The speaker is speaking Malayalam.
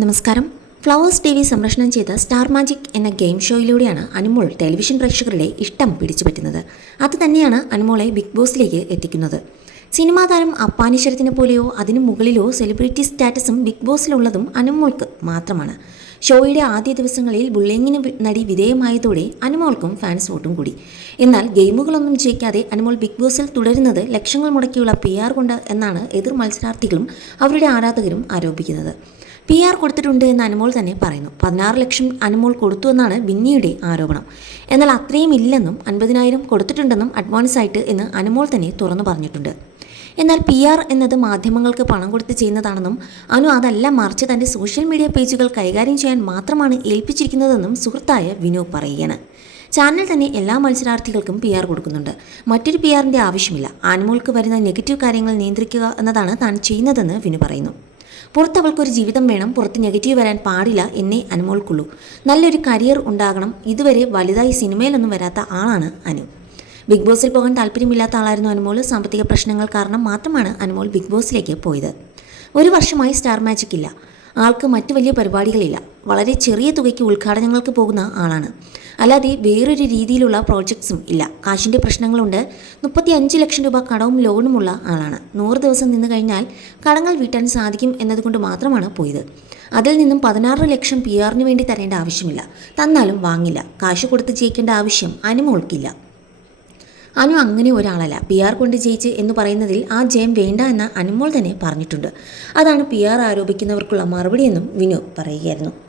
നമസ്കാരം. ഫ്ലവേഴ്സ് ടി വി സംപ്രേഷണം ചെയ്ത സ്റ്റാർ മാജിക് എന്ന ഗെയിം ഷോയിലൂടെയാണ് അനുമോൾ ടെലിവിഷൻ പ്രേക്ഷകരുടെ ഇഷ്ടം പിടിച്ചുപറ്റുന്നത് അത് തന്നെയാണ് അനുമോളെ ബിഗ് ബോസിലേക്ക് എത്തിക്കുന്നത്. സിനിമാ താരം അപ്പാനീശ്വരത്തിനെ പോലെയോ അതിനു മുകളിലോ സെലിബ്രിറ്റി സ്റ്റാറ്റസും ബിഗ് ബോസിലുള്ളതും അനുമോൾക്ക് മാത്രമാണ്. ഷോയുടെ ആദ്യ ദിവസങ്ങളിൽ ബുള്ളിങ്ങിന് നടി വിധേയമായതോടെ അനുമോൾക്കും ഫാൻസ് വോട്ടും കൂടി. എന്നാൽ ഗെയിമുകളൊന്നും ജയിക്കാതെ അനുമോൾ ബിഗ് ബോസിൽ തുടരുന്നത് ലക്ഷങ്ങൾ മുടക്കിയുള്ള പി ആർ കൊണ്ട് എന്നാണ് എതിർ മത്സരാർത്ഥികളും അവരുടെ ആരാധകരും ആരോപിക്കുന്നത്. പി ആർ കൊടുത്തിട്ടുണ്ട് എന്ന് അനുമോൾ തന്നെ പറയുന്നു. പതിനാറ് ലക്ഷം അനുമോൾ കൊടുത്തു എന്നാണ് ബിന്നിയുടെ ആരോപണം. എന്നാൽ അത്രയും ഇല്ലെന്നും അൻപതിനായിരം കൊടുത്തിട്ടുണ്ടെന്നും അഡ്വാൻസ് ആയിട്ട് എന്ന് അനുമോൾ തന്നെ തുറന്നു പറഞ്ഞിട്ടുണ്ട്. എന്നാൽ പി ആർ എന്നത് മാധ്യമങ്ങൾക്ക് പണം കൊടുത്ത് ചെയ്യുന്നതാണെന്നും അനു അതല്ല മറിച്ച് തന്റെ സോഷ്യൽ മീഡിയ പേജുകൾ കൈകാര്യം ചെയ്യാൻ മാത്രമാണ് ഏൽപ്പിച്ചിരിക്കുന്നതെന്നും സുഹൃത്തായ വിനു പറയുകയാണ്. ചാനൽ തന്നെ എല്ലാ മത്സരാർത്ഥികൾക്കും പി ആർ കൊടുക്കുന്നുണ്ട്. മറ്റൊരു പി ആറിന്റെ ആവശ്യമില്ല. ആനിമോൾക്ക് വരുന്ന നെഗറ്റീവ് കാര്യങ്ങൾ നിയന്ത്രിക്കുക എന്നതാണ് താൻ ചെയ്യുന്നതെന്ന് വിനു പറയുന്നു. പുറത്ത് അവൾക്കൊരു ജീവിതം വേണം പുറത്ത് നെഗറ്റീവ് വരാൻ പാടില്ല എന്നേ അനുമോൾക്കുള്ളൂ. നല്ലൊരു കരിയർ ഉണ്ടാകണം ഇതുവരെ വലുതായി സിനിമയിലൊന്നും വരാത്ത ആളാണ് അനു. ബിഗ് ബോസിൽ പോകാൻ താല്പര്യമില്ലാത്ത ആളായിരുന്നു അനുമോൾ സാമ്പത്തിക പ്രശ്നങ്ങൾ കാരണം മാത്രമാണ് അനുമോൾ ബിഗ് ബോസിലേക്ക് പോയത്. ഒരു വർഷമായി സ്റ്റാർ മാജിക് ഇല്ല ആൾക്ക് മറ്റു വലിയ പരിപാടികളില്ല. വളരെ ചെറിയ തുകയ്ക്ക് ഉദ്ഘാടനങ്ങൾക്ക് പോകുന്ന ആളാണ്. അല്ലാതെ വേറൊരു രീതിയിലുള്ള പ്രോജക്ട്സും ഇല്ല. കാശിന്റെ പ്രശ്നങ്ങളുണ്ട്. മുപ്പത്തി അഞ്ച് ലക്ഷം രൂപ കടവും ലോണുമുള്ള ആളാണ്. നൂറ് ദിവസം നിന്ന് കഴിഞ്ഞാൽ കടങ്ങൾ വീട്ടാൻ സാധിക്കും എന്നതുകൊണ്ട് മാത്രമാണ് പോയത്. അതിൽ നിന്നും പതിനാറ് ലക്ഷം പി ആറിന് വേണ്ടി തരേണ്ട ആവശ്യമില്ല. തന്നാലും വാങ്ങില്ല. കാശ് കൊടുത്ത് ജയിക്കേണ്ട ആവശ്യം അനുമോൾക്കില്ല അനു അങ്ങനെ ഒരാളല്ല. പി ആർ കൊണ്ട് ജയിച്ച് എന്ന് പറയുന്നതിൽ ആ ജയം വേണ്ട എന്ന അനുമോൾ തന്നെ പറഞ്ഞിട്ടുണ്ട്. അതാണ് പി ആർ ആരോപിക്കുന്നവർക്കുള്ള മറുപടിയെന്നും വിനു പറയുകയായിരുന്നു.